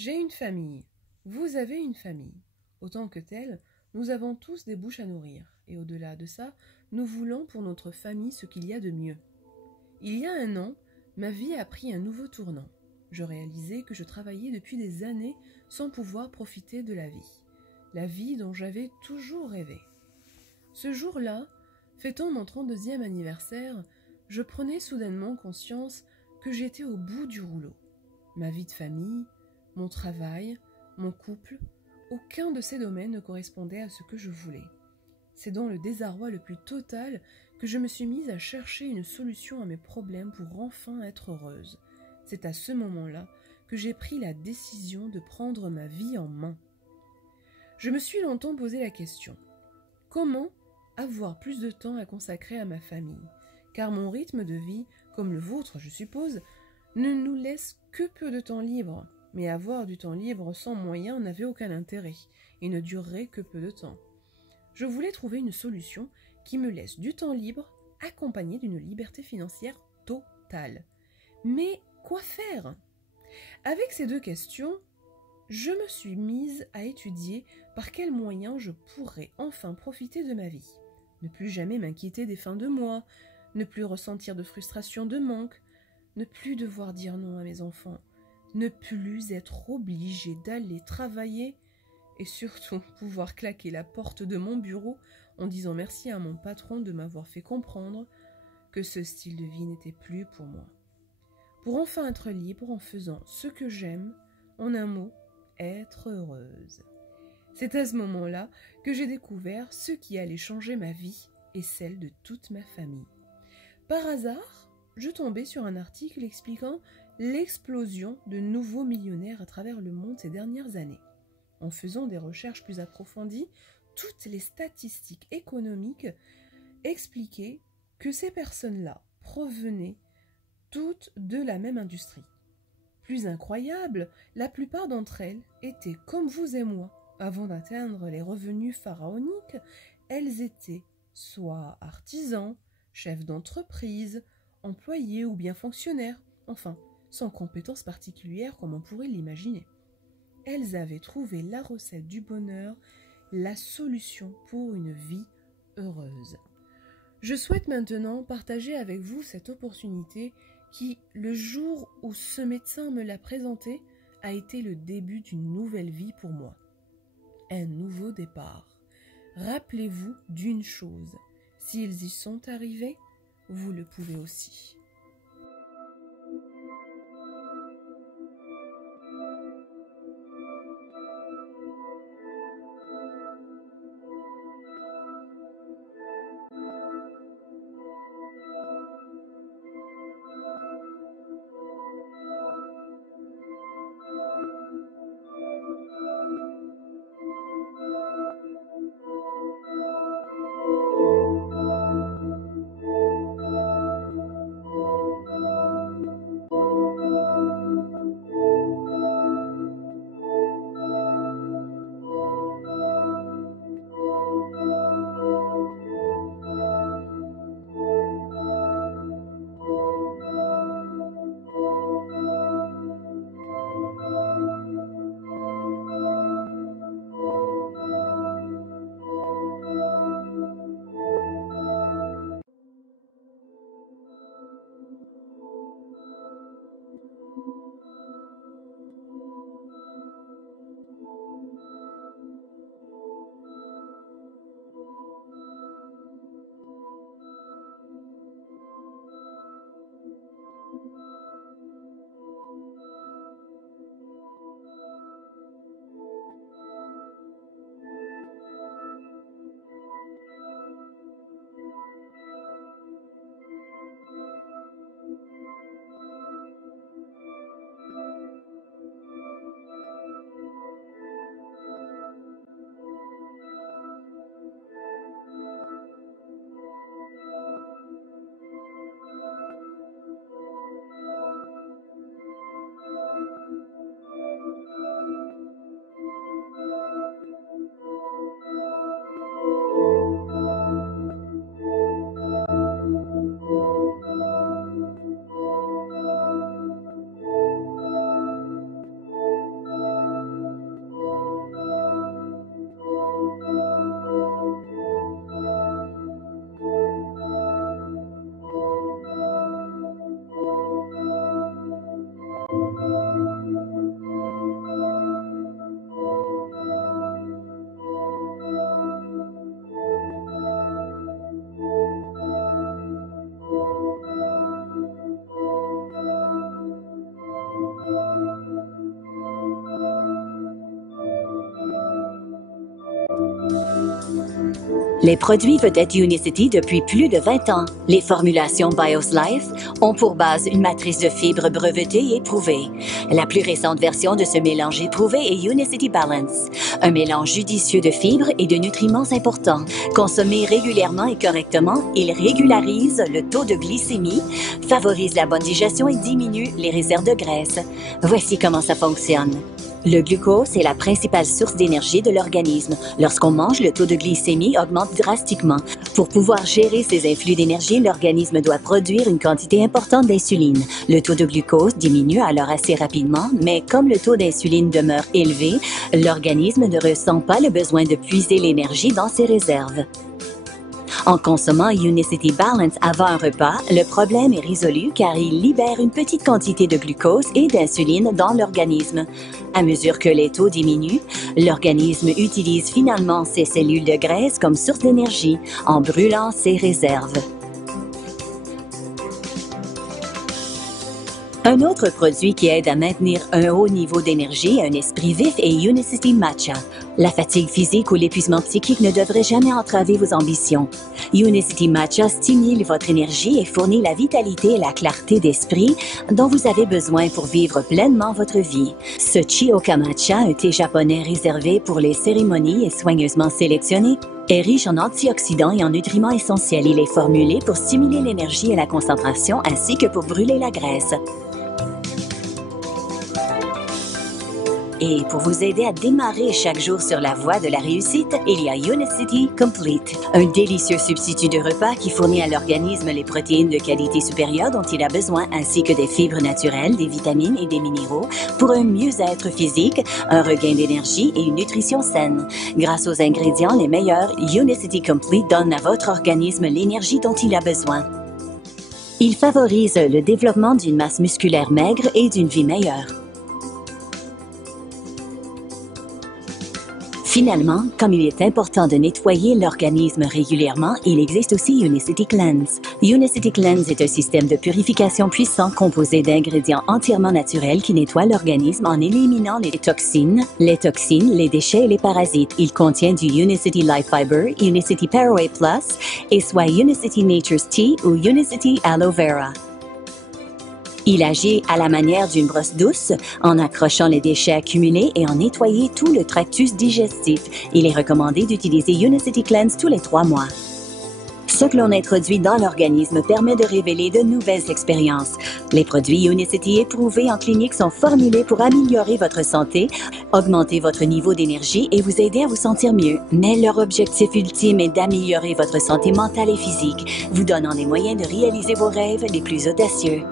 J'ai une famille. Vous avez une famille. Autant que telle, nous avons tous des bouches à nourrir. Et au-delà de ça, nous voulons pour notre famille ce qu'il y a de mieux. Il y a un an, ma vie a pris un nouveau tournant. Je réalisais que je travaillais depuis des années sans pouvoir profiter de la vie dont j'avais toujours rêvé. Ce jour-là, fêtant mon 32e anniversaire, je prenais soudainement conscience que j'étais au bout du rouleau. Ma vie de famille, mon travail, mon couple, aucun de ces domaines ne correspondait à ce que je voulais. C'est dans le désarroi le plus total que je me suis mise à chercher une solution à mes problèmes pour enfin être heureuse. C'est à ce moment-là que j'ai pris la décision de prendre ma vie en main. Je me suis longtemps posé la question: comment avoir plus de temps à consacrer à ma famille? Car mon rythme de vie, comme le vôtre je suppose, ne nous laisse que peu de temps libre. Mais avoir du temps libre sans moyens n'avait aucun intérêt et ne durerait que peu de temps. Je voulais trouver une solution qui me laisse du temps libre accompagné d'une liberté financière totale. Mais quoi faire? Avec ces deux questions, je me suis mise à étudier par quels moyens je pourrais enfin profiter de ma vie. Ne plus jamais m'inquiéter des fins de mois, ne plus ressentir de frustration, de manque, ne plus devoir dire non à mes enfants, ne plus être obligée d'aller travailler et surtout pouvoir claquer la porte de mon bureau en disant merci à mon patron de m'avoir fait comprendre que ce style de vie n'était plus pour moi. Pour enfin être libre en faisant ce que j'aime, en un mot, être heureuse. C'est à ce moment-là que j'ai découvert ce qui allait changer ma vie et celle de toute ma famille. Par hasard, je tombais sur un article expliquant l'explosion de nouveaux millionnaires à travers le monde ces dernières années. En faisant des recherches plus approfondies, toutes les statistiques économiques expliquaient que ces personnes-là provenaient toutes de la même industrie. Plus incroyable, la plupart d'entre elles étaient comme vous et moi. Avant d'atteindre les revenus pharaoniques, elles étaient soit artisans, chefs d'entreprise, employés ou bien fonctionnaires, enfin, sans compétences particulières comme on pourrait l'imaginer. Elles avaient trouvé la recette du bonheur, la solution pour une vie heureuse. Je souhaite maintenant partager avec vous cette opportunité qui, le jour où ce médecin me l'a présentée, a été le début d'une nouvelle vie pour moi. Un nouveau départ. Rappelez-vous d'une chose, s'ils y sont arrivés, vous le pouvez aussi. Les produits vedette Unicity depuis plus de 20 ans. Les formulations BIOS Life ont pour base une matrice de fibres brevetée et éprouvée. La plus récente version de ce mélange éprouvé est Unicity Balance, un mélange judicieux de fibres et de nutriments importants. Consommé régulièrement et correctement, il régularise le taux de glycémie, favorise la bonne digestion et diminue les réserves de graisse. Voici comment ça fonctionne. Le glucose est la principale source d'énergie de l'organisme. Lorsqu'on mange, le taux de glycémie augmente drastiquement. Pour pouvoir gérer ces influx d'énergie, l'organisme doit produire une quantité importante d'insuline. Le taux de glucose diminue alors assez rapidement, mais comme le taux d'insuline demeure élevé, l'organisme ne ressent pas le besoin de puiser l'énergie dans ses réserves. En consommant Unicity Balance avant un repas, le problème est résolu car il libère une petite quantité de glucose et d'insuline dans l'organisme. À mesure que les taux diminuent, l'organisme utilise finalement ses cellules de graisse comme source d'énergie en brûlant ses réserves. Un autre produit qui aide à maintenir un haut niveau d'énergie et un esprit vif est Unicity Matcha. La fatigue physique ou l'épuisement psychique ne devrait jamais entraver vos ambitions. Unicity Matcha stimule votre énergie et fournit la vitalité et la clarté d'esprit dont vous avez besoin pour vivre pleinement votre vie. Ce Chioka Matcha, un thé japonais réservé pour les cérémonies et soigneusement sélectionné, est riche en antioxydants et en nutriments essentiels. Il est formulé pour stimuler l'énergie et la concentration ainsi que pour brûler la graisse. Et pour vous aider à démarrer chaque jour sur la voie de la réussite, il y a Unicity Complete, un délicieux substitut de repas qui fournit à l'organisme les protéines de qualité supérieure dont il a besoin, ainsi que des fibres naturelles, des vitamines et des minéraux pour un mieux-être physique, un regain d'énergie et une nutrition saine. Grâce aux ingrédients les meilleurs, Unicity Complete donne à votre organisme l'énergie dont il a besoin. Il favorise le développement d'une masse musculaire maigre et d'une vie meilleure. Finalement, comme il est important de nettoyer l'organisme régulièrement, il existe aussi Unicity Cleanse. Unicity Cleanse est un système de purification puissant composé d'ingrédients entièrement naturels qui nettoient l'organisme en éliminant les toxines, les déchets et les parasites. Il contient du Unicity Life Fiber, Unicity Paraway Plus et soit Unicity Nature's Tea ou Unicity Aloe Vera. Il agit à la manière d'une brosse douce, en accrochant les déchets accumulés et en nettoyant tout le tractus digestif. Il est recommandé d'utiliser Unicity Cleanse tous les 3 mois. Ce que l'on introduit dans l'organisme permet de révéler de nouvelles expériences. Les produits Unicity éprouvés en clinique sont formulés pour améliorer votre santé, augmenter votre niveau d'énergie et vous aider à vous sentir mieux. Mais leur objectif ultime est d'améliorer votre santé mentale et physique, vous donnant les moyens de réaliser vos rêves les plus audacieux.